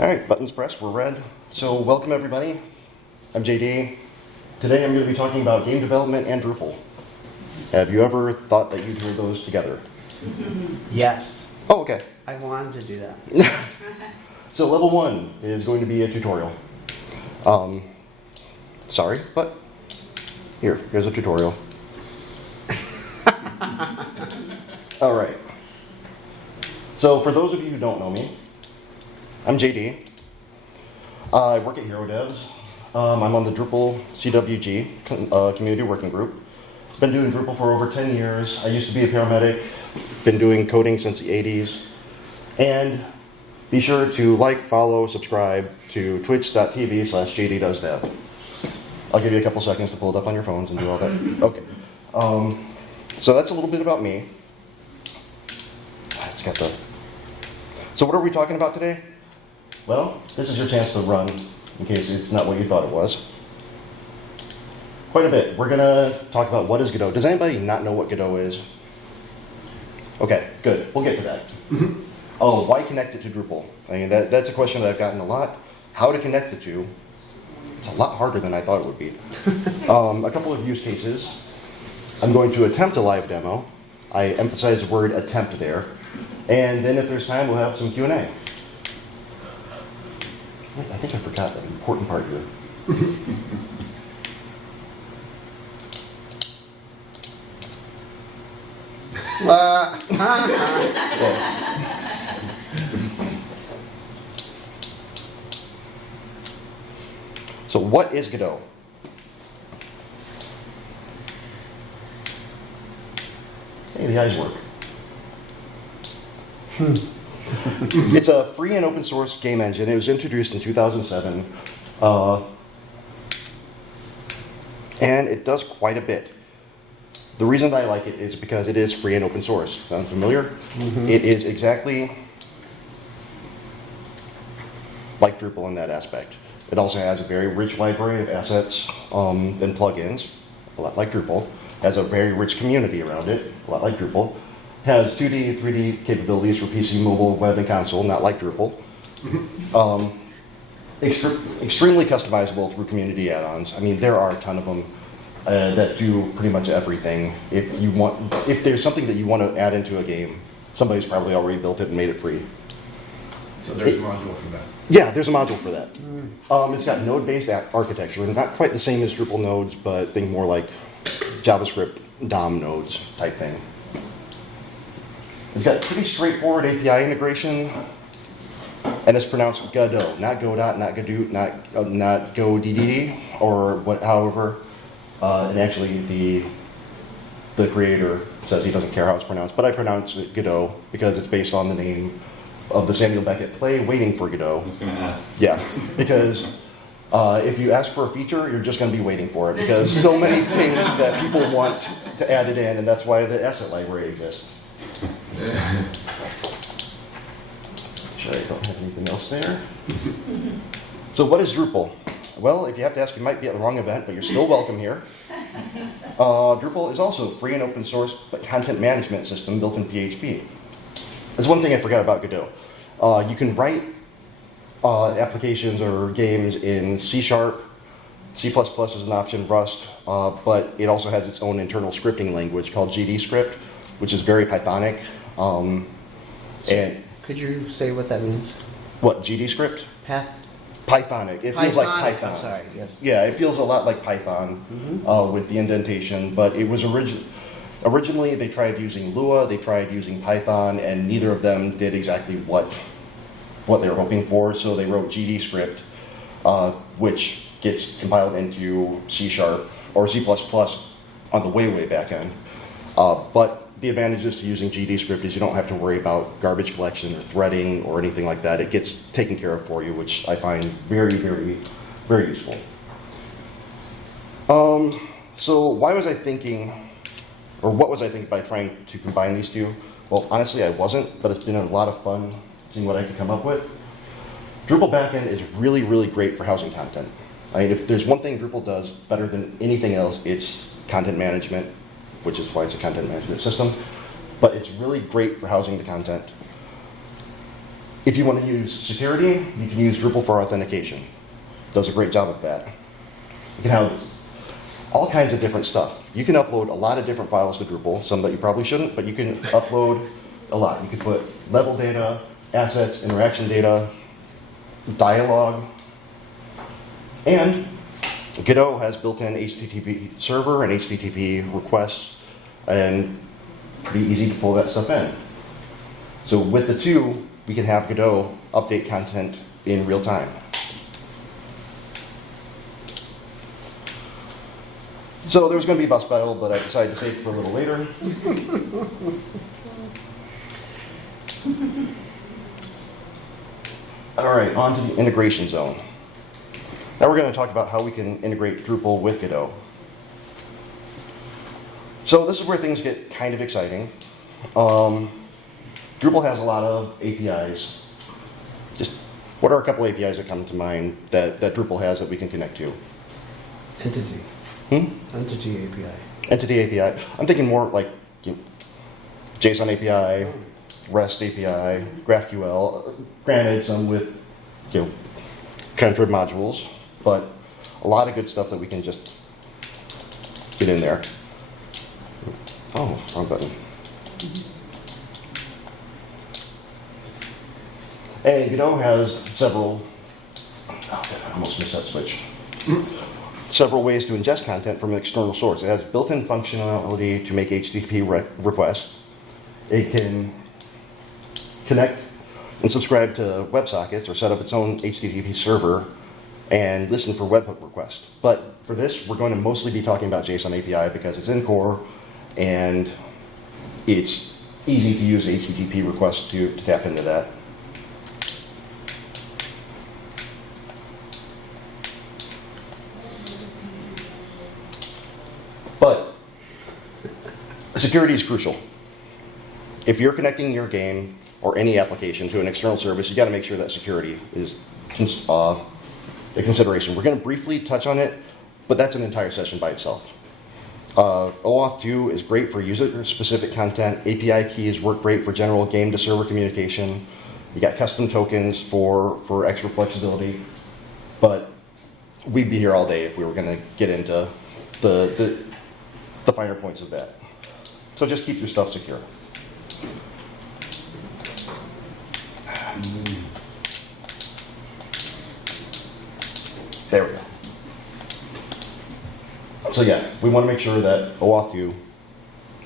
All right, buttons pressed, we're red. So welcome everybody. I'm JD. Today I'm going to be talking about game development and Drupal. Have you ever thought that you'd hear those together? Yes. Oh, okay. I wanted to do that. So level 1 is going to be a tutorial. Sorry, but here's a tutorial. All right. So for those of you who don't know me, I'm JD. I work at Hero Devs. I'm on the Drupal CWG community working group. Been doing Drupal for over 10 years. I used to be a paramedic. Been doing coding since the 80s. And be sure to like, follow, subscribe to twitch.tv/jddoesdev. I'll give you a couple seconds to pull it up on your phones and do all that. Okay. So that's a little bit about me. So what are we talking about today? Well, this is your chance to run, in case it's not what you thought it was. Quite a bit. We're going to talk about what is Godot. Does anybody not know what Godot is? Okay, good. We'll get to that. Oh, why connect it to Drupal? I mean, that's a question that I've gotten a lot. How to connect the two. It's a lot harder than I thought it would be. A couple of use cases. I'm going to attempt a live demo. I emphasize the word attempt there. And then if there's time, we'll have some Q&A. I think I forgot an important part here. So what is Godot? Hey, the eyes work. It's a free and open source game engine. It was introduced in 2007. And it does quite a bit. The reason that I like it is because it is free and open source. Sound familiar? Mm-hmm. It is exactly like Drupal in that aspect. It also has a very rich library of assets and plugins, a lot like Drupal. Has a very rich community around it, a lot like Drupal. Has 2D, 3D capabilities for PC, mobile, web, and console, not like Drupal. Extremely customizable through community add-ons. I mean, there are a ton of them that do pretty much everything. If there's something that you want to add into a game, somebody's probably already built it and made it free. So there's a module for that. Yeah, there's a module for that. It's got node-based architecture, and not quite the same as Drupal nodes, but think more like JavaScript DOM nodes type thing. It's got pretty straightforward API integration, and it's pronounced Godot, not Godot, not Godot, not GoDDD, or however. And actually, the creator says he doesn't care how it's pronounced, but I pronounce it Godot because it's based on the name of the Samuel Beckett play, Waiting for Godot. I was going to ask. Yeah, because if you ask for a feature, you're just going to be waiting for it because so many things that people want to add it in, and that's why the asset library exists. Sure, I don't have anything else there. So what is Drupal? Well, if you have to ask, you might be at the wrong event, but you're still welcome here. Drupal is also a free and open source content management system built in PHP. There's one thing I forgot about Godot. You can write applications or games in C#, C++ is an option, Rust, but it also has its own internal scripting language called GDScript, which is very Pythonic. And could you say what that means? What, GDScript? Pythonic. It feels like Python. I'm sorry, yes. Yeah, it feels a lot like Python with the indentation, but it was originally they tried using Lua, they tried using Python, and neither of them did exactly what they were hoping for, so they wrote GDScript, which gets compiled into C# or C++ on the way back end. But the advantages to using GDScript is you don't have to worry about garbage collection or threading or anything like that. It gets taken care of for you, which I find very, very, very useful. So what was I thinking by trying to combine these two? Well, honestly, I wasn't, but it's been a lot of fun seeing what I could come up with. Drupal backend is really, really great for housing content. I mean, if there's one thing Drupal does better than anything else, it's content management, which is why it's a content management system. But it's really great for housing the content. If you want to use security, you can use Drupal for authentication. Does a great job of that. You can have all kinds of different stuff. You can upload a lot of different files to Drupal, some that you probably shouldn't, but you can upload a lot. You can put level data, assets, interaction data, dialogue, and Godot has built-in HTTP server and HTTP requests, and pretty easy to pull that stuff in. So with the two, we can have Godot update content in real time. So there was going to be a bus battle, but I decided to save it for a little later. All right, on to the integration zone. Now we're going to talk about how we can integrate Drupal with Godot. So this is where things get kind of exciting. Drupal has a lot of APIs. Just what are a couple APIs that come to mind that Drupal has that we can connect to? Entity. Entity API. Entity API. I'm thinking more like JSON API, REST API, GraphQL. Granted, some with contrib modules, but a lot of good stuff that we can just get in there. Oh, wrong button. And Godot has several. Oh, I almost missed that switch. Several ways to ingest content from an external source. It has built-in functionality to make HTTP requests. It can connect and subscribe to WebSockets or set up its own HTTP server and listen for webhook requests. But for this, we're going to mostly be talking about JSON API because it's in core and it's easy to use HTTP requests to tap into that. But security is crucial. If you're connecting your game or any application to an external service, you got to make sure that security is a consideration. We're going to briefly touch on it, but that's an entire session by itself. OAuth 2 is great for user-specific content. API keys work great for general game-to-server communication. You got custom tokens for extra flexibility. But we'd be here all day if we were going to get into the finer points of that. So just keep your stuff secure. There we go. So yeah, we want to make sure that OAuth 2,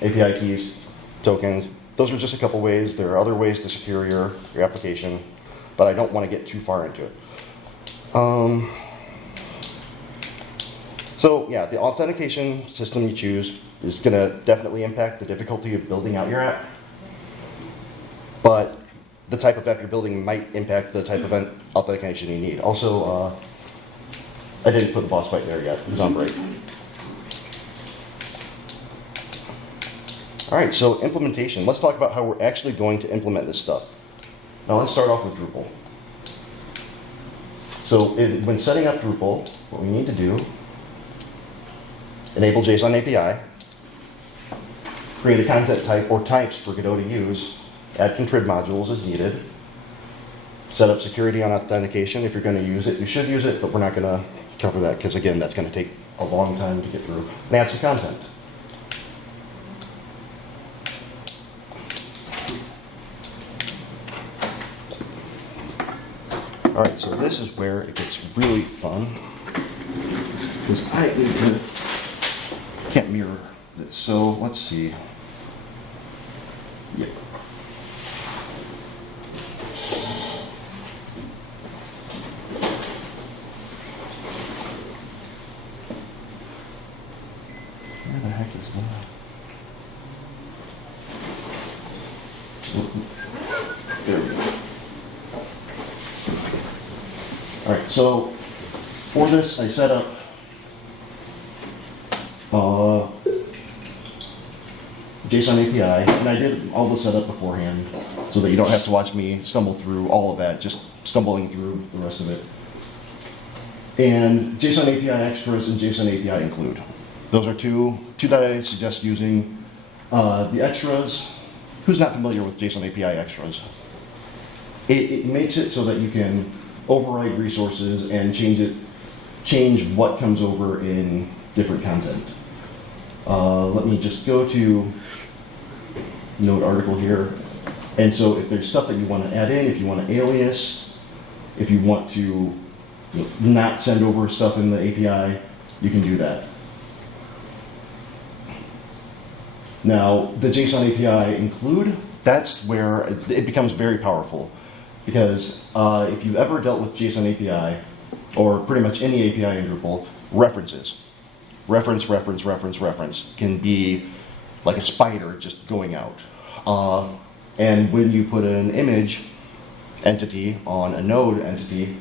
API keys, tokens, those are just a couple ways. There are other ways to secure your application, but I don't want to get too far into it. So yeah, the authentication system you choose is going to definitely impact the difficulty of building out your app, but the type of app you're building might impact the type of authentication you need. Also, I didn't put the boss fight there yet. It's on break. All right, so implementation. Let's talk about how we're actually going to implement this stuff. Now let's start off with Drupal. So when setting up Drupal, what we need to do, enable JSON API, create a content type or types for Godot to use, add contrib modules as needed, set up security on authentication. If you're going to use it, you should use it, but we're not going to cover that because, again, that's going to take a long time to get through, and add some content. All right, so this is where it gets really fun because can't mirror this. So let's see. Yeah. Where the heck is that? There we go. All right, so for this, I set up JSON API, and I did all the setup beforehand so that you don't have to watch me stumble through all of that, just stumbling through the rest of it. And JSON API extras and JSON API include. Those are two that I suggest using. The extras, who's not familiar with JSON API extras? It makes it so that you can override resources and change what comes over in different content. Let me just go to node article here. And so if there's stuff that you want to add in, if you want to alias, if you want to not send over stuff in the API, you can do that. Now, the JSON API include, that's where it becomes very powerful. Because if you've ever dealt with JSON API, or pretty much any API in Drupal, references. Reference can be like a spider just going out. And when you put an image entity on a node entity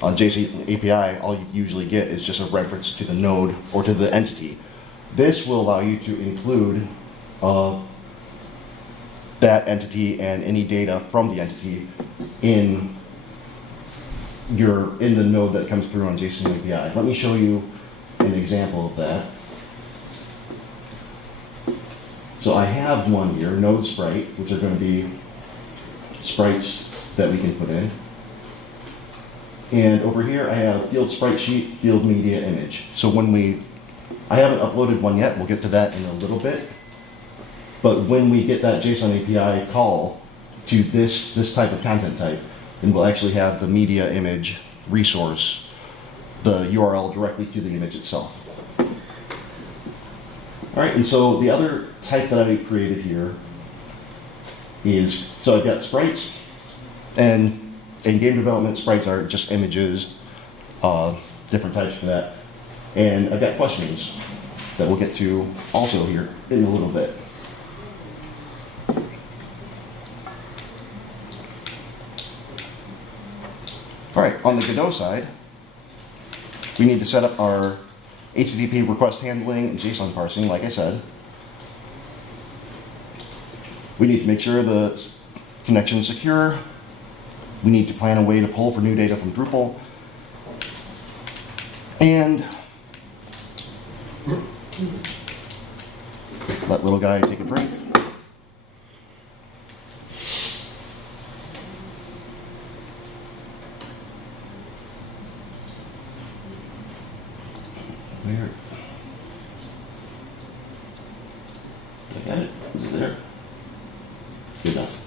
on JSON API, all you usually get is just a reference to the node or to the entity. This will allow you to include that entity and any data from the entity in the node that comes through on JSON API. Let me show you an example of that. So I have one here, node sprite, which are going to be sprites that we can put in. And over here I have field sprite sheet, field media image. So I haven't uploaded one yet, we'll get to that in a little bit. But when we get that JSON API call to this type of content type, then we'll actually have the media image resource, the URL directly to the image itself. All right, and so the other type that I created here is, so I've got sprites, and in game development, sprites are just images, different types for that. And I've got questions that we'll get to also here in a little bit. All right, on the Godot side, we need to set up our HTTP request handling and JSON parsing, like I said. We need to make sure the connection is secure. We need to plan a way to pull for new data from Drupal. And let little guy take a drink. Where? I got it. Is it there? Good enough.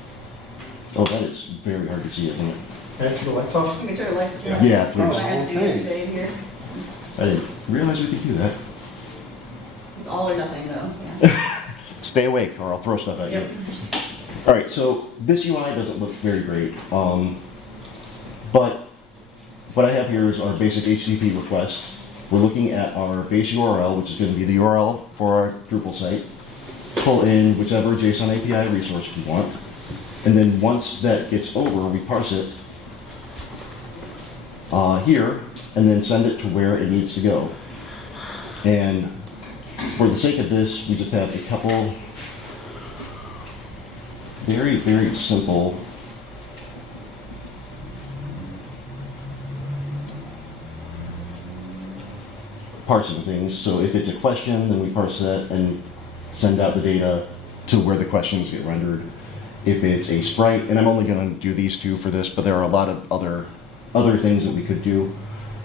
Oh, that is very hard to see, isn't it? Can I turn the lights off? You can turn the lights down. Yeah, please. Oh, I had to do yesterday here. I didn't realize we could do that. It's all or nothing though, yeah. Stay awake or I'll throw stuff at you. Yep. All right, so this UI doesn't look very great, but what I have here is our basic HTTP request. We're looking at our base URL, which is going to be the URL for our Drupal site. Pull in whichever JSON API resource we want. And then once that gets over, we parse it here, and then send it to where it needs to go. And for the sake of this, we just have a couple very, very simple parsing things. So if it's a question, then we parse that and send out the data to where the questions get rendered. If it's a sprite, and I'm only going to do these two for this, but there are a lot of other things that we could do,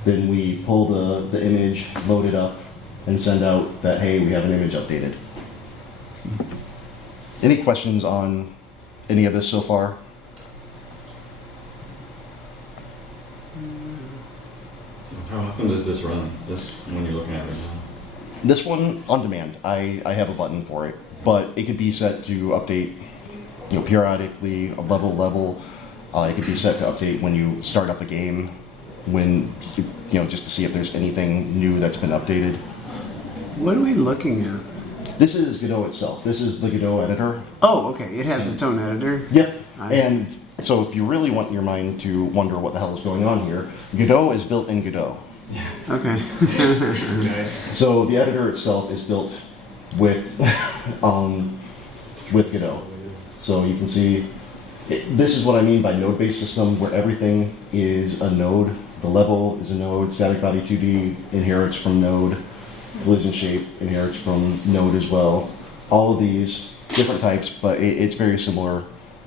then we pull the image, load it up, and send out that, hey, we have an image updated. Any questions on any of this so far? How often does this run, this, when you're looking at it now? This one, on demand. I have a button for it, but it could be set to update periodically, a level. It could be set to update when you start up a game, when just to see if there's anything new that's been updated. What are we looking at? This is Godot itself. This is the Godot editor. Oh, okay. It has its own editor. Yep. I see. And so if you really want your mind to wonder what the hell is going on here, Godot is built in Godot. Okay. Nice. So the editor itself is built with Godot. So you can see, this is what I mean by node-based system, where everything is a node. The level is a node. Static body 2D inherits from node. Collision shape inherits from node as well. All of these different types, but it's very similar.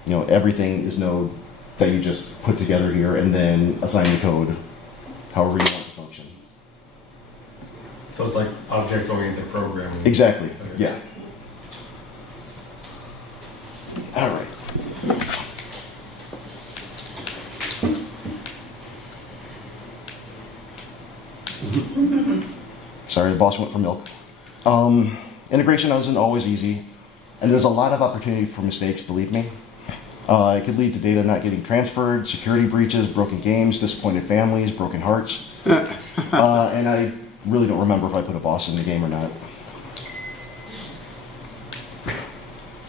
Everything is node. that you just put together here and then assign the code however you want to function. So it's like object-oriented programming. Exactly, Okay. yeah. All right. Sorry, the boss went for milk. Integration isn't always easy, and there's a lot of opportunity for mistakes, believe me. It could lead to data not getting transferred, security breaches, broken games, disappointed families, broken hearts. And I really don't remember if I put a boss in the game or not.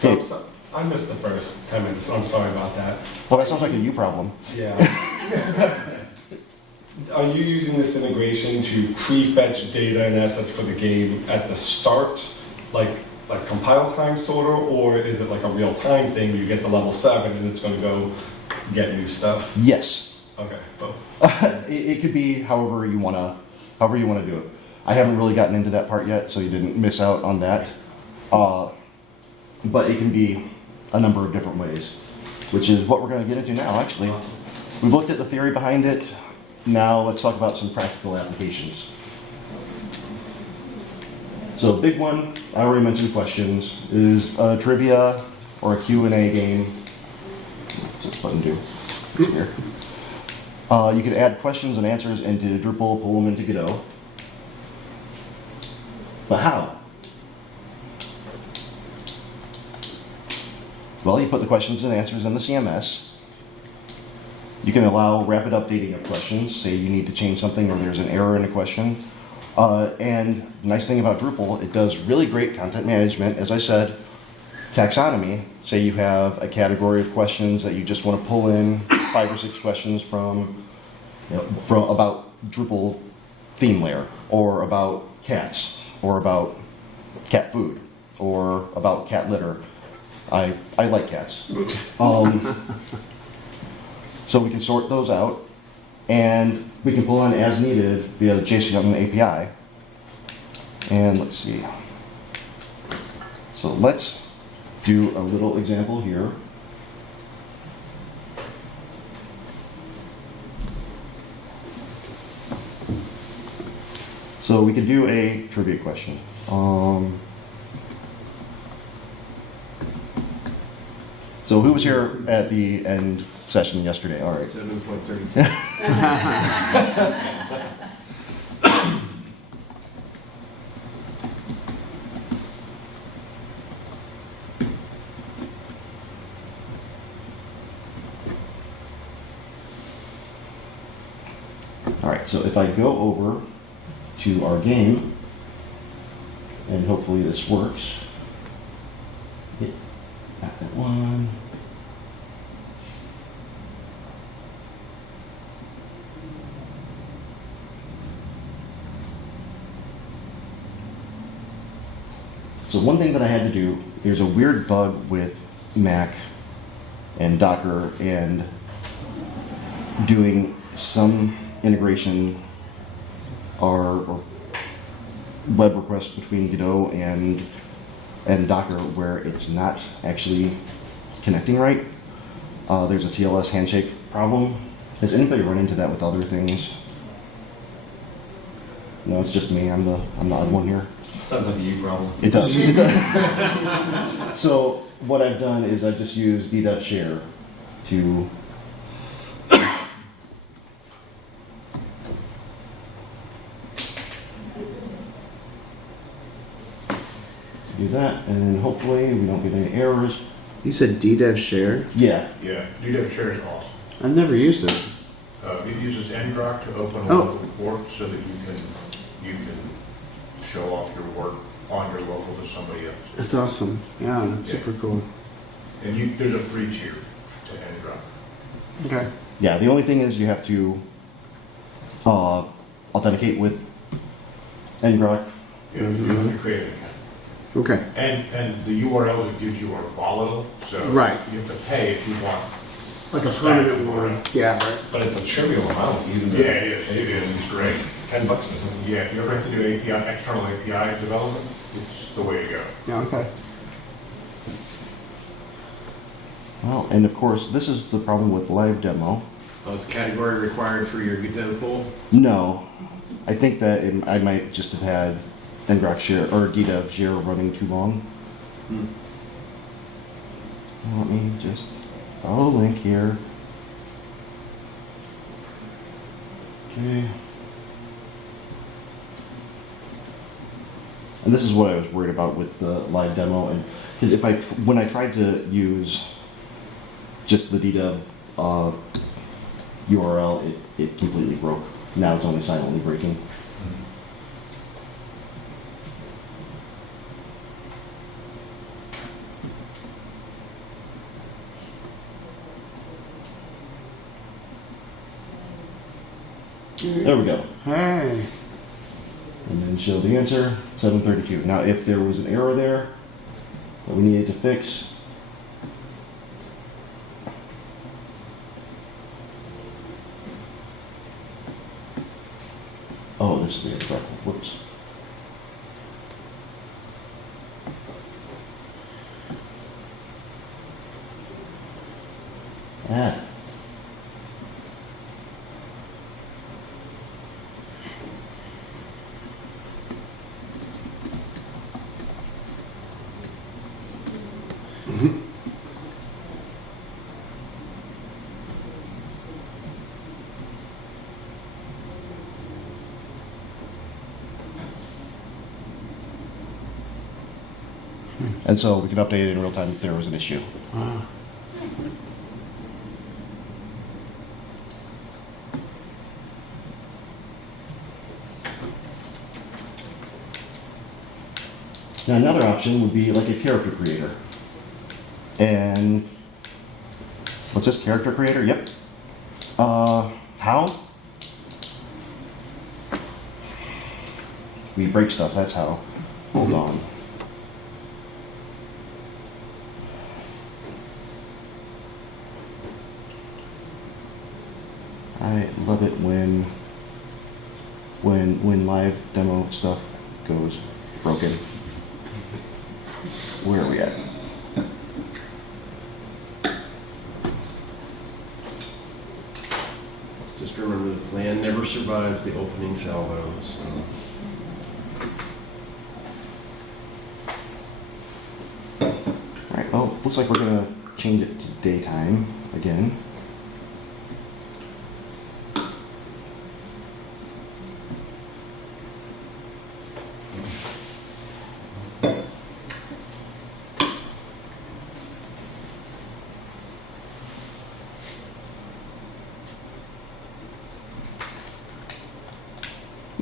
So, I missed the first 10 minutes. I'm sorry about that. Well, that sounds like a you problem. Yeah. Are you using this integration to pre-fetch data and assets for the game at the start, like compile time sort of, or is it like a real-time thing? You get to level 7 and it's going to go get new stuff. Yes. Okay, both. It could be however you wanna do it. I haven't really gotten into that part yet, so you didn't miss out on that. But it can be a number of different ways, which is what we're going to get into now. Actually, we've looked at the theory behind it. Now let's talk about some practical applications. So a big one, I already mentioned questions, is a trivia or a Q&A game. What's this button do? Here. You can add questions and answers into Drupal, pull them into Godot. But how? Well, you put the questions and answers in the CMS. You can allow rapid updating of questions. Say you need to change something or there's an error in a question. And nice thing about Drupal, it does really great content management. As I said, taxonomy. Say you have a category of questions that you just want to pull in 5 or 6 questions from about Drupal theme layer, or about cats, or about cat food, or about cat litter. I like cats. So we can sort those out, and we can pull in as needed via the JSON API. And let's see. So let's do a little example here. So we could do a trivia question. So who was here at the end session yesterday? All right. 7.32. All right, so if I go over to our game, and hopefully this works. Not that one. So one thing that I had to do, there's a weird bug with Mac and Docker and doing some integration or web requests between Godot and Docker where it's not actually connecting right. There's a TLS handshake problem. Has anybody run into that with other things? No, it's just me. I'm the odd one here. Sounds like a you problem. It does. So what I've done is I've just used d.share to do that, and hopefully we don't get any errors. You said DDev share? Yeah. Yeah, DDev share is awesome. I've never used it. It uses ngrok to open a Oh. local port so that you can show off your work on your local to somebody else. That's awesome. Yeah, that's Yeah. super cool. And there's a free tier to ngrok. Okay. Yeah, the only thing is you have to authenticate with ngrok. You have to create an account. Okay. And the URLs it gives you are volatile, so Right. you have to pay if you want. Like a permanent one. Yeah, right. But it's a trivial amount, even though Yeah, it is. It is. It's great. $10 or something. Yeah, if you ever have to do external API development, it's the way to go. Yeah, okay. Well, and of course, this is the problem with live demo. Oh, is category required for your Godot pool? No, I think that I might just have had ngrok share or ddev share running too long. Hmm. Let me just follow the link here. Okay. And this is what I was worried about with the live demo, and because when I tried to use just the ddev URL, it completely broke. Now it's only silently breaking. There we go. Hey. And then show the answer, 732. Now, if there was an error there that we needed to fix, oh, this is the incorrect one. Whoops. Ah. And so we can update it in real time if there was an issue. Wow. Now another option would be like a character creator. And what's this, character creator? Yep. How? We break stuff, that's how. Hold on. I love it when live demo stuff goes broken. Where are we at? Just remember, the plan never survives the opening salvo. So. Alright, well, looks like we're gonna change it to daytime again.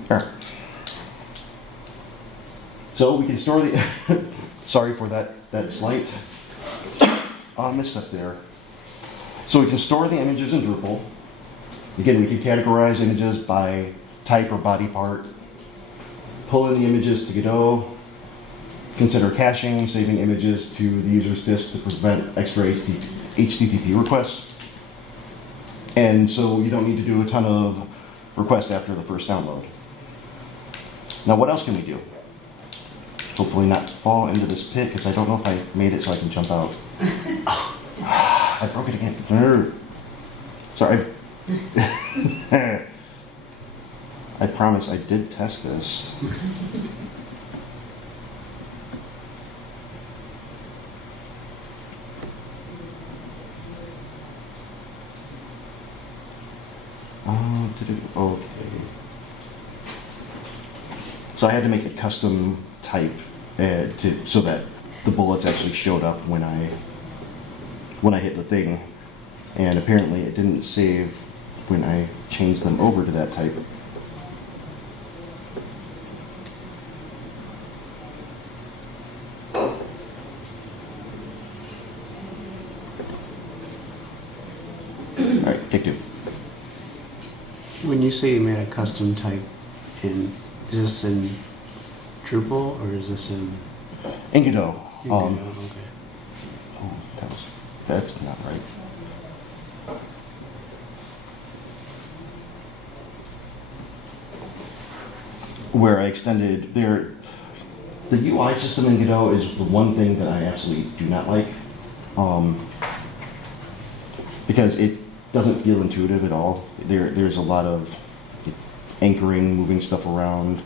Alright. So we can store the, sorry for that slight misstep there. So we can store the images in Drupal. Again, we can categorize images by type or body part, pull in the images to Godot, consider caching, saving images to the user's disk to prevent extra HTTP requests. And so you don't need to do a ton of requests after the first download. Now what else can we do? Hopefully not fall into this pit, because I don't know if I made it so I can jump out. I broke it again. Sorry. I promise I did test this. Okay. So I had to make a custom type so that the bullets actually showed up when I hit the thing, and apparently it didn't save when I changed them over to that type. Alright, take two. When you say you made a custom type is this in Drupal or is this in Godot. Okay. Oh, that's not right. Where I extended the UI system in Godot is the one thing that I absolutely do not like. because it doesn't feel intuitive at all. There's a lot of anchoring, moving stuff around.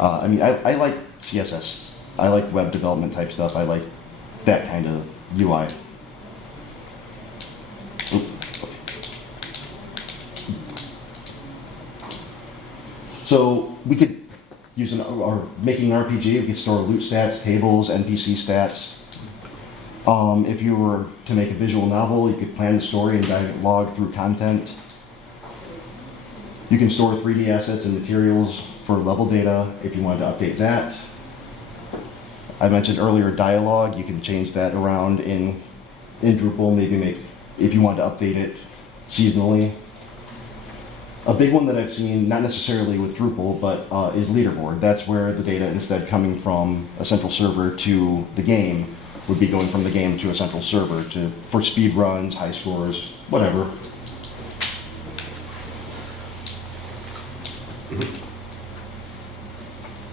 I mean, I like CSS. I like web development type stuff. I like that kind of UI. Oop. So we could use or making an RPG. We could store loot stats, tables, NPC stats. If you were to make a visual novel, you could plan the story and dialogue through content. You can store 3D assets and materials for level data if you wanted to update that. I mentioned earlier dialogue. You can change that around in Drupal. Maybe if you want to update it seasonally. A big one that I've seen, not necessarily with Drupal, but is leaderboard. That's where the data, instead coming from a central server to the game, would be going from the game to a central server for speed runs, high scores, whatever.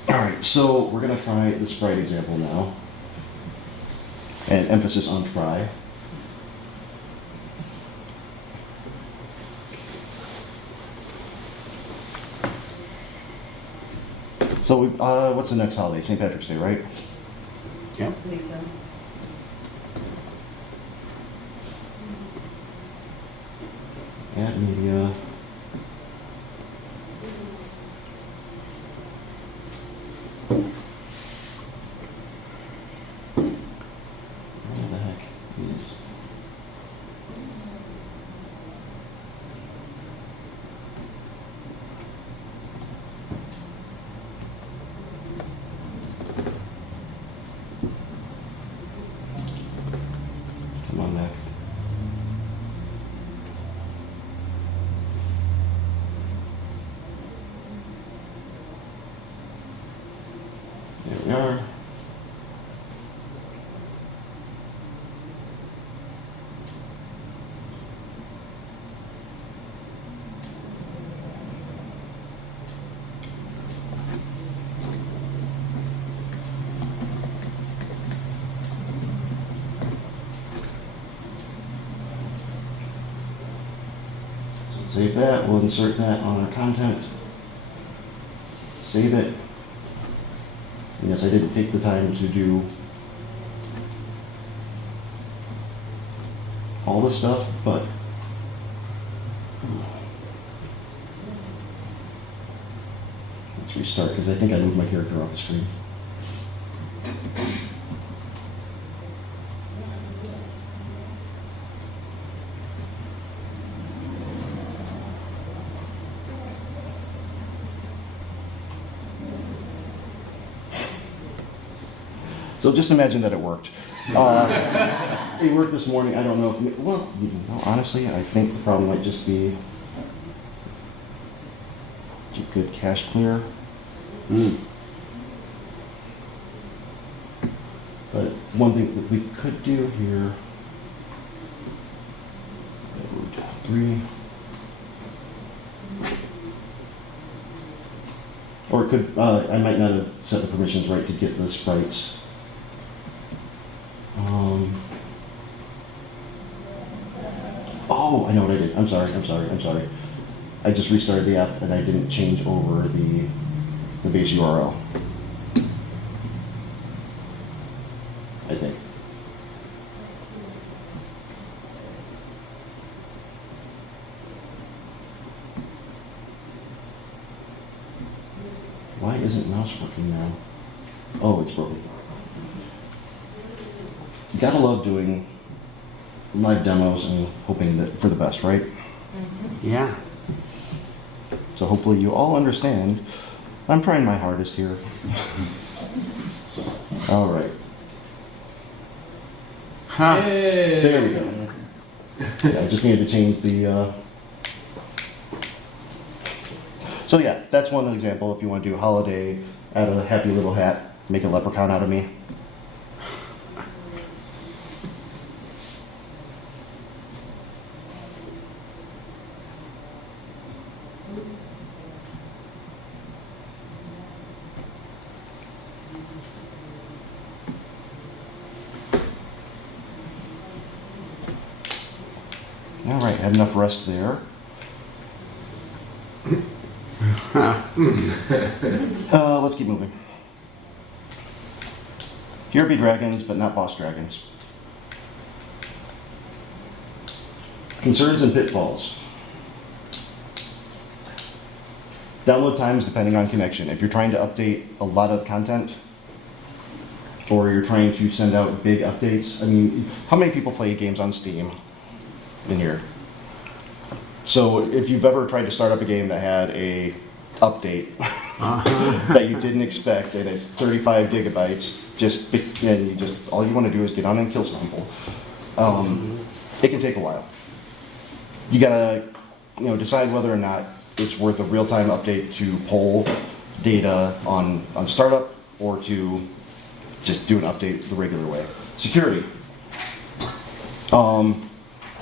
All right, so we're gonna try the sprite example now, and emphasis on try. So what's the next holiday? St. Patrick's Day, right? Yep. I think so. Add media. What the heck is... Come on, Mac. There we are. So save that. We'll insert that on our content. Save it. And yes, I didn't take the time to do all this stuff, but let's restart because I think I moved my character off the screen. So just imagine that it worked. It worked this morning. I don't know if, well, honestly, I think the problem might just be good cache clear. But one thing that we could do here, 3, or it could, I might not have set the permissions right to get the sprites. Oh, I know what I did. I'm sorry. I just restarted the app and I didn't change over the base URL. I think. Why isn't mouse working now? Oh, it's broken. You gotta love doing live demos and hoping that for the best, right? Yeah. So hopefully you all understand. I'm trying my hardest here. All right. Huh. There we go. Yeah, I just needed to change the... So yeah, that's one example. If you want to do holiday, add a happy little hat, make a leprechaun out of me. right, had enough rest there. Let's keep moving. Here be dragons, but not boss dragons. Concerns and pitfalls. Download times depending on connection. If you're trying to update a lot of content, or you're trying to send out big updates, I mean, how many people play games on Steam in here? So if you've ever tried to start up a game that had a update that you didn't expect, and it's 35 gigabytes, and you just all you want to do is get on and kill some people, it can take a while. You gotta, decide whether or not it's worth a real-time update to pull data on startup, or to just do an update the regular way. Security.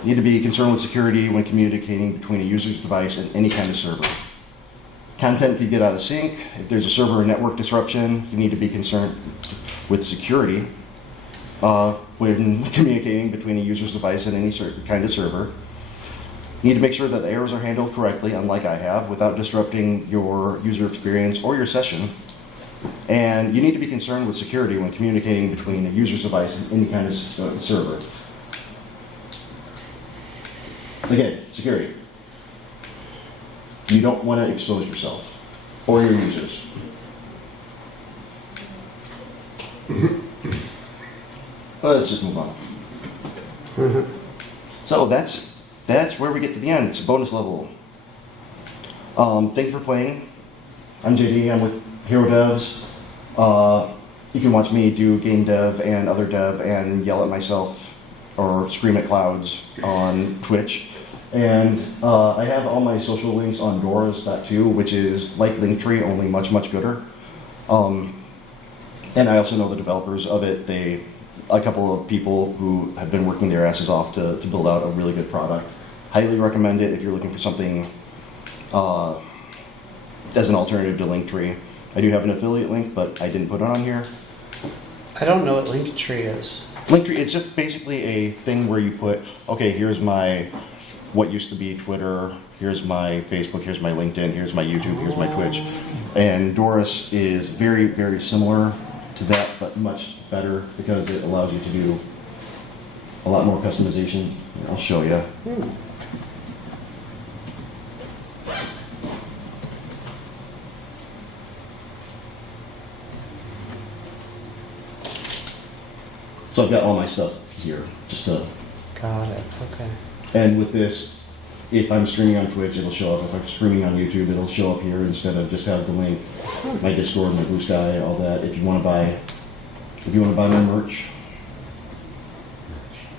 Need to be concerned with security when communicating between a user's device and any kind of server. Content could get out of sync. If there's a server or network disruption, you need to be concerned with security when communicating between a user's device and any kind of server. You need to make sure that the errors are handled correctly, unlike I have, without disrupting your user experience or your session. And you need to be concerned with security when communicating between a user's device and any kind of server. Again, security. You don't want to expose yourself or your users. Let's just move on. So that's where we get to the end. It's a bonus level. Thank you for playing. I'm JD. I'm with Hero Devs. You can watch me do game dev and other dev and yell at myself or scream at clouds on Twitch. And I have all my social links on Doris.to, which is like Linktree, only much, much gooder. And I also know the developers of it. A couple of people who have been working their asses off to build out a really good product. Highly recommend it if you're looking for something as an alternative to Linktree. I do have an affiliate link, but I didn't put it on here. I don't know what Linktree is. Linktree, it's just basically a thing where you put, okay, here's my what used to be Twitter, here's my Facebook, here's my LinkedIn, here's my YouTube, here's my Twitch. And Doris is very, very similar to that, but much better because it allows you to do a lot more customization. I'll show you. So I've got all my stuff here, just to. Got it. Okay. And with this, if I'm streaming on Twitch, it'll show up. If I'm streaming on YouTube, it'll show up here instead of just have the link, my Discord, my Blue Sky, all that. If you want to buy my merch.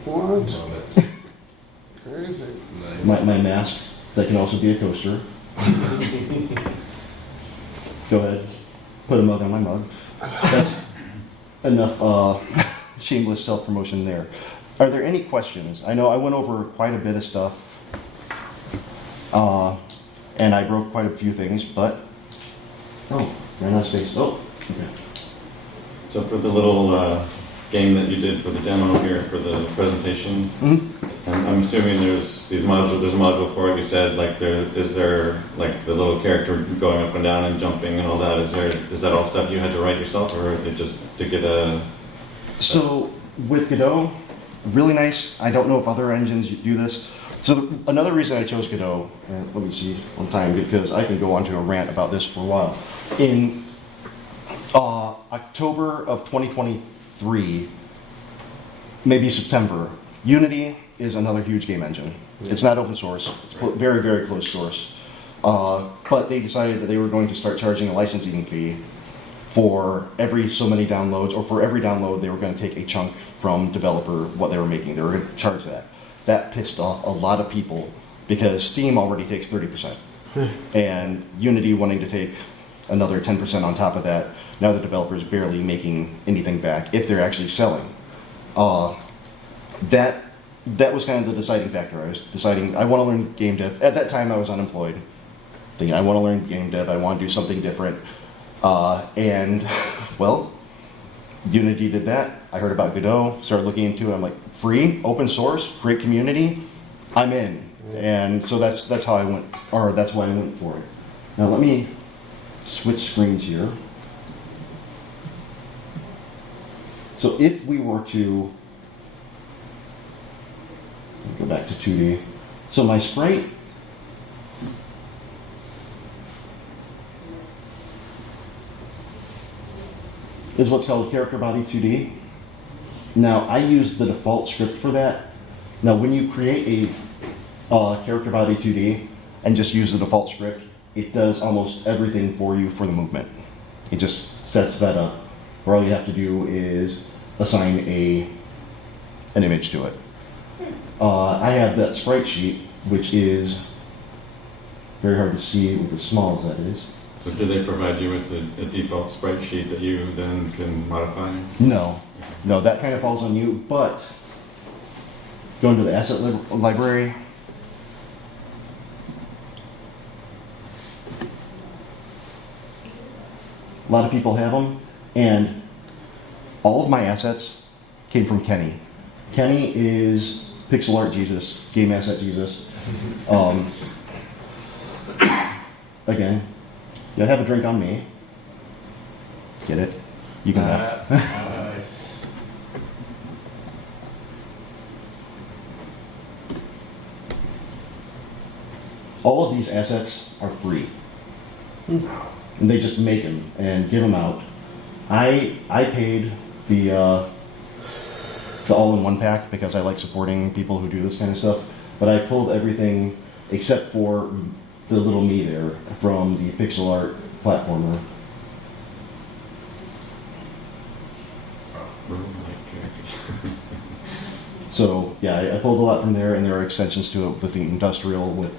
What? Crazy. My mask, that can also be a coaster. Go ahead, put a mug on my mug. That's enough shameless self-promotion there. Are there any questions? I know I went over quite a bit of stuff, and I broke quite a few things, but ran out of space. Oh, okay. So for the little game that you did for the demo here for the presentation, I'm assuming there's these modules. There's a module for it. You said is there like the little character going up and down and jumping and all that? Is that all stuff you had to write yourself, or it just to get a? So with Godot, really nice. I don't know if other engines do this. So another reason I chose Godot, let me see on time because I can go on to a rant about this for a while. In October of 2023, maybe September, Unity is another huge game engine. It's not open source. It's very, very closed source. But they decided that they were going to start charging a licensing fee for every so many downloads, or for every download they were going to take a chunk from developer, what they were making. They were going to charge that. That pissed off a lot of people because Steam already takes 30%. And Unity wanting to take another 10% on top of that, now the developer is barely making anything back if they're actually selling. That was kind of the deciding factor. I was deciding I want to learn game dev. At that time I was unemployed, thinking I want to learn game dev, I want to do something different. And well, Unity did that. I heard about Godot, started looking into it. I'm like, free, open source, great community, I'm in. And so that's how I went, or that's why I went for it. Now let me switch screens here. So if we were to go back to 2D, so my sprite is what's called character body 2D. Now I use the default script for that. Now when you create a character body 2D and just use the default script, it does almost everything for you for the movement. It just sets that up, where all you have to do is assign an image to it. I have that sprite sheet, which is very hard to see with as small as that is. So do they provide you with a default sprite sheet that you then can modify? No, that kind of falls on you, but go into the asset library. A lot of people have them, and all of my assets came from Kenny. Kenny is pixel art Jesus, game asset Jesus. Again, you have a drink on me. Get it? You can have. Nice. All of these assets are free. And they just make them and give them out. I paid the all-in-one pack because I like supporting people who do this kind of stuff. But I pulled everything except for the little me there from the pixel art platformer. So yeah, I pulled a lot from there, and there are extensions to it with the industrial, with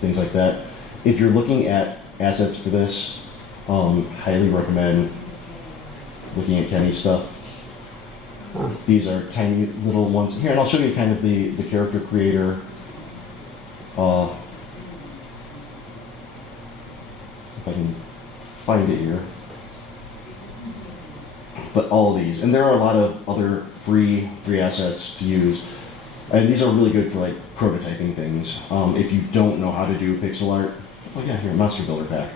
things like that. If you're looking at assets for this, highly recommend looking at Kenny's stuff. These are tiny little ones. Here, and I'll show you kind of the character creator. If I can find it here. But all of these, and there are a lot of other free assets to use. And these are really good for like prototyping things. If you don't know how to do pixel art, oh yeah, here, Monster Builder pack.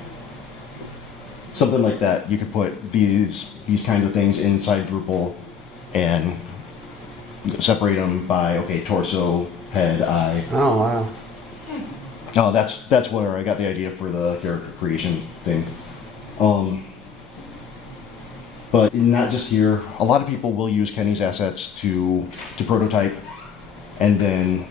Something like that. You could put these kinds of things inside Drupal and separate them by, okay, torso, head, eye. Oh, wow. Oh, that's where I got the idea for the character creation thing. But not just here. A lot of people will use Kenny's assets to prototype, and then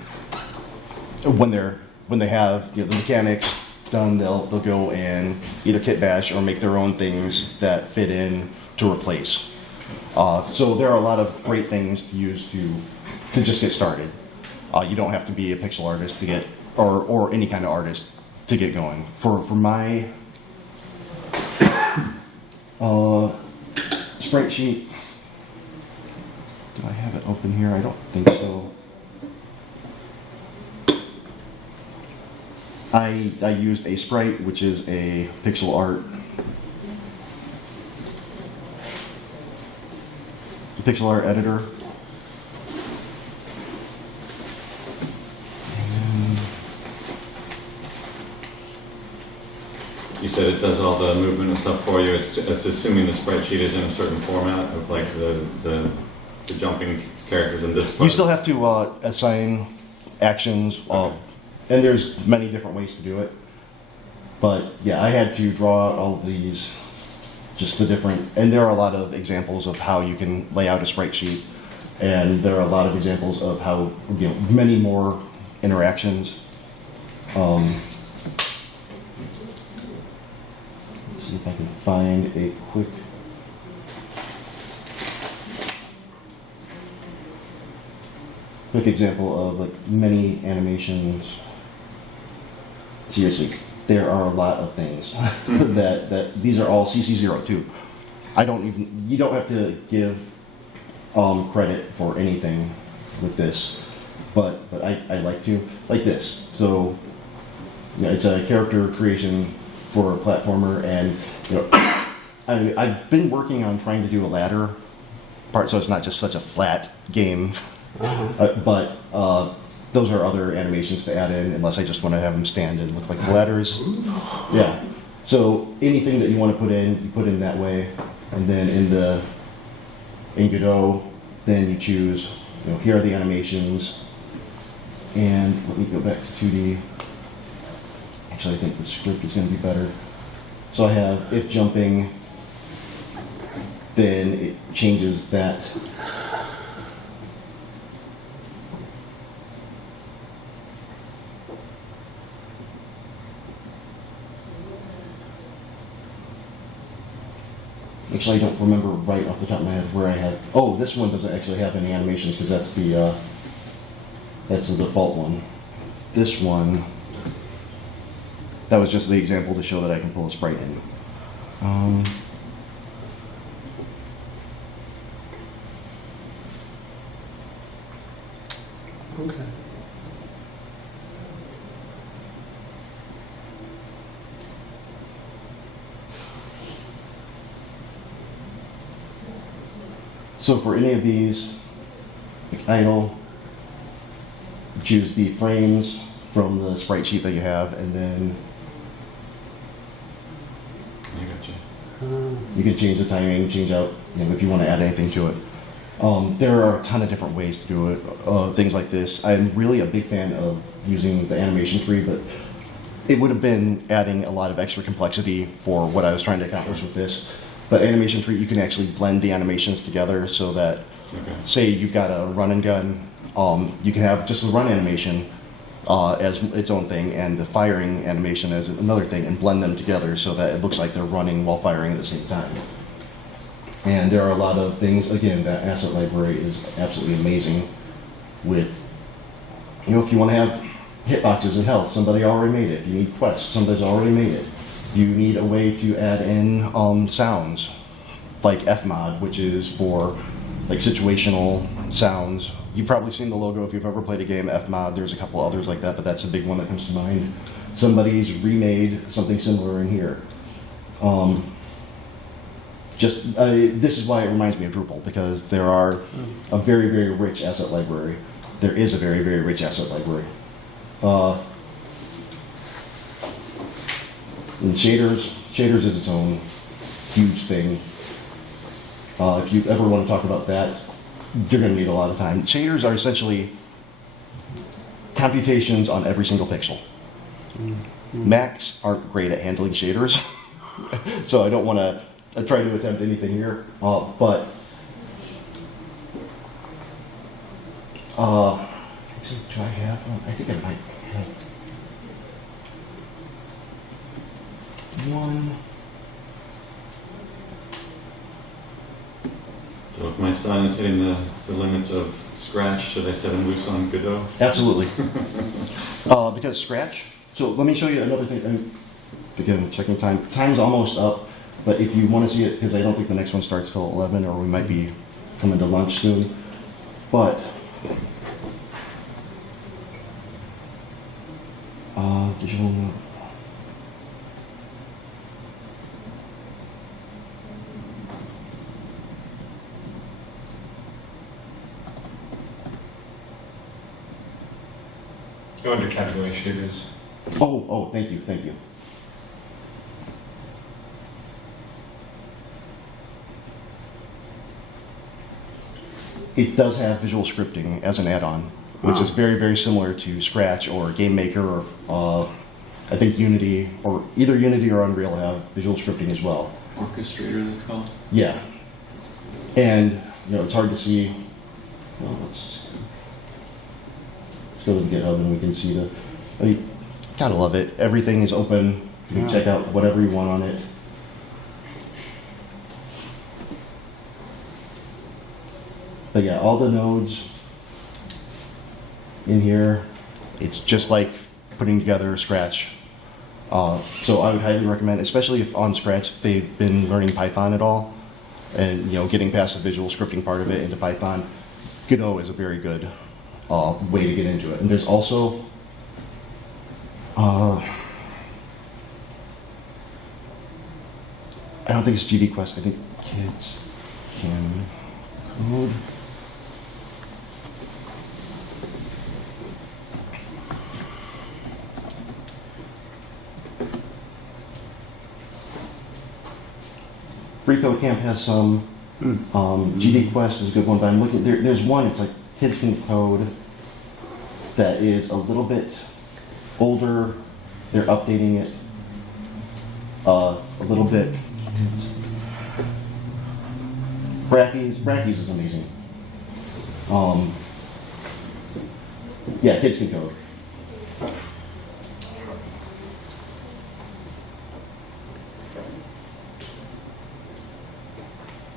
when they have the mechanics done, they'll go and either kit bash or make their own things that fit in to replace. So there are a lot of great things to use to just get started. You don't have to be a pixel artist to get, or any kind of artist to get going. For my sprite sheet, do I have it open here? I don't think so. I used a sprite, which is a pixel art. Pixel art editor. You said it does all the movement and stuff for you. It's assuming the sprite sheet is in a certain format of like the jumping characters in this. You still have to assign actions, and there's many different ways to do it. But yeah, I had to draw out all of these, just the different, and there are a lot of examples of how you can lay out a sprite sheet, and there are a lot of examples of how, many more interactions. Let's see if I can find a quick. Quick example of like many animations. Seriously, there are a lot of things that these are all CC02. You don't have to give credit for anything with this, but I like to, like this. So it's a character creation for a platformer, and I've been working on trying to do a ladder part, so it's not just such a flat game. But those are other animations to add in, unless I just want to have them stand and look like ladders. Yeah. So anything that you want to put in, you put in that way, and then in Godot, then you choose. Here are the animations, and let me go back to 2D. Actually, I think the script is going to be better. So I have if jumping, then it changes that. Actually, I don't remember right off the top of my head where I have. Oh, this one doesn't actually have any animations because that's the default one. This one, that was just the example to show that I can pull a sprite in. Okay. So for any of these, like idle, choose the frames from the sprite sheet that you have, and then I got you. you can change the timing, change out, if you want to add anything to it. There are a ton of different ways to do it. Things like this. I'm really a big fan of using the animation tree, but it would have been adding a lot of extra complexity for what I was trying to accomplish with this. But animation tree, you can actually blend the animations together so that, say you've got a run and gun, you can have just the run animation as its own thing and the firing animation as another thing, and blend them together so that it looks like they're running while firing at the same time. And there are a lot of things, again, that asset library is absolutely amazing with, if you want to have hitboxes and health, somebody already made it. If you need quests, somebody's already made it. You need a way to add in sounds, like Fmod, which is for like situational sounds. You've probably seen the logo if you've ever played a game, Fmod. There's a couple others like that, but that's a big one that comes to mind. Somebody's remade something similar in here. This is why it reminds me of Drupal, because there are a very, very rich asset library. There is a very, very rich asset library. And shaders is its own huge thing. If you ever want to talk about that, you're going to need a lot of time. Shaders are essentially computations on every single pixel. Macs aren't great at handling shaders, so I don't want to try to attempt anything here. But actually, do I have? I think I might have one. So if my son is hitting the limits of Scratch, should I set him loose on Godot? Absolutely. Because Scratch. So let me show you another thing. Again, checking time. Time's almost up, but if you want to see it, because I don't think the next one starts till 11, or we might be coming to lunch soon. But visual. Go into category shaders. Oh, thank you. It does have visual scripting as an add-on, which is very, very similar to Scratch or GameMaker, or I think Unity, or either Unity or Unreal have visual scripting as well. Orchestrator, that's called. Yeah, and it's hard to see. Well, let's go to the GitHub and we can see gotta love it. Everything is open. You can check out whatever you want on it. But yeah, all the nodes in here, it's just like putting together Scratch. So I would highly recommend, especially if on Scratch they've been learning Python at all, and getting past the visual scripting part of it into Python. Godot is a very good way to get into it. And there's also I don't think it's GD Quest. I think kids can code. Free Code Camp has some. GD Quest is a good one, but I'm looking. There's one. It's like Kids Can Code that is a little bit older. They're updating it a little bit. Brackies is amazing. Yeah, Kids Can Code.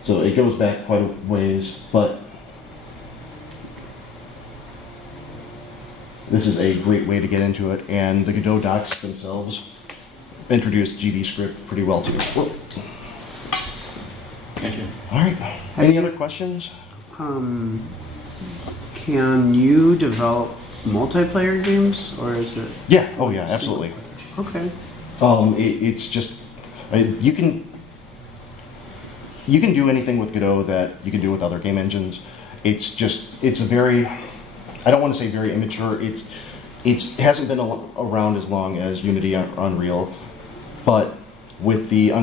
So it goes back quite a ways, but this is a great way to get into it, and the Godot docs themselves introduced GD script pretty well too. Whoa. Thank you. All right. Any other questions? Can you develop multiplayer games, or is it? Yeah. Oh yeah. Absolutely. Okay. It's just you can do anything with Godot that you can do with other game engines. It's a very, I don't want to say very immature. It hasn't been around as long as Unity or Unreal, but with the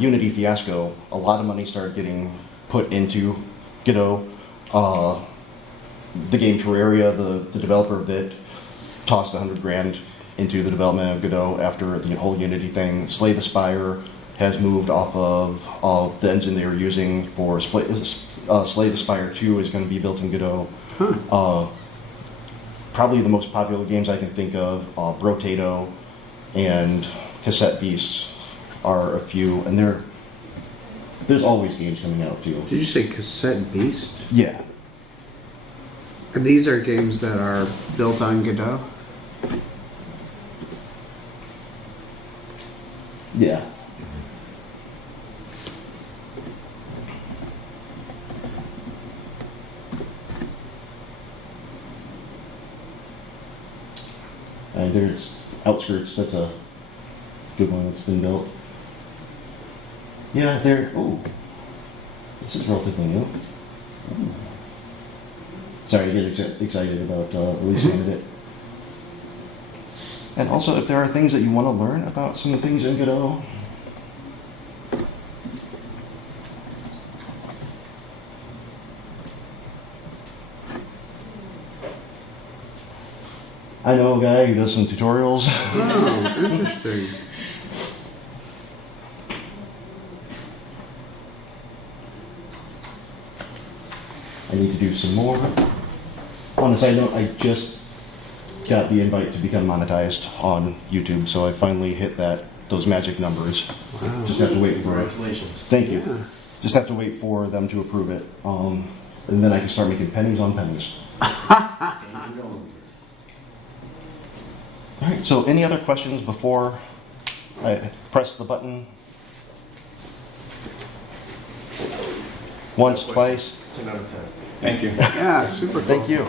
Unity fiasco, a lot of money started getting put into Godot. The game Terraria, the developer of it, tossed $100,000 into the development of Godot after the whole Unity thing. Slay the Spire has moved off of the engine they were using for Slay the Spire 2 is going to be built in Godot. Probably the most popular games I can think of, Brotato and Cassette Beasts are a few, and there's always games coming out too. Did you say Cassette Beast? Yeah. And these are games that are built on Godot? Yeah. And there's Outskirts, that's a good one that's been built. Yeah, this is relatively new. Ooh. Sorry to get excited about release candidate. And also, if there are things that you want to learn about some of the things in Godot, I know a guy who does some tutorials. Oh, interesting. I need to do some more. On a side note, I just got the invite to become monetized on YouTube, so I finally hit those magic numbers. Wow. Just have to wait for it. Congratulations. Thank you. Yeah. Just have to wait for them to approve it, and then I can start making pennies on pennies. All right. So, any other questions before I press the button? Once, twice. 10 out of 10. Thank you. Yeah, super cool. Thank you.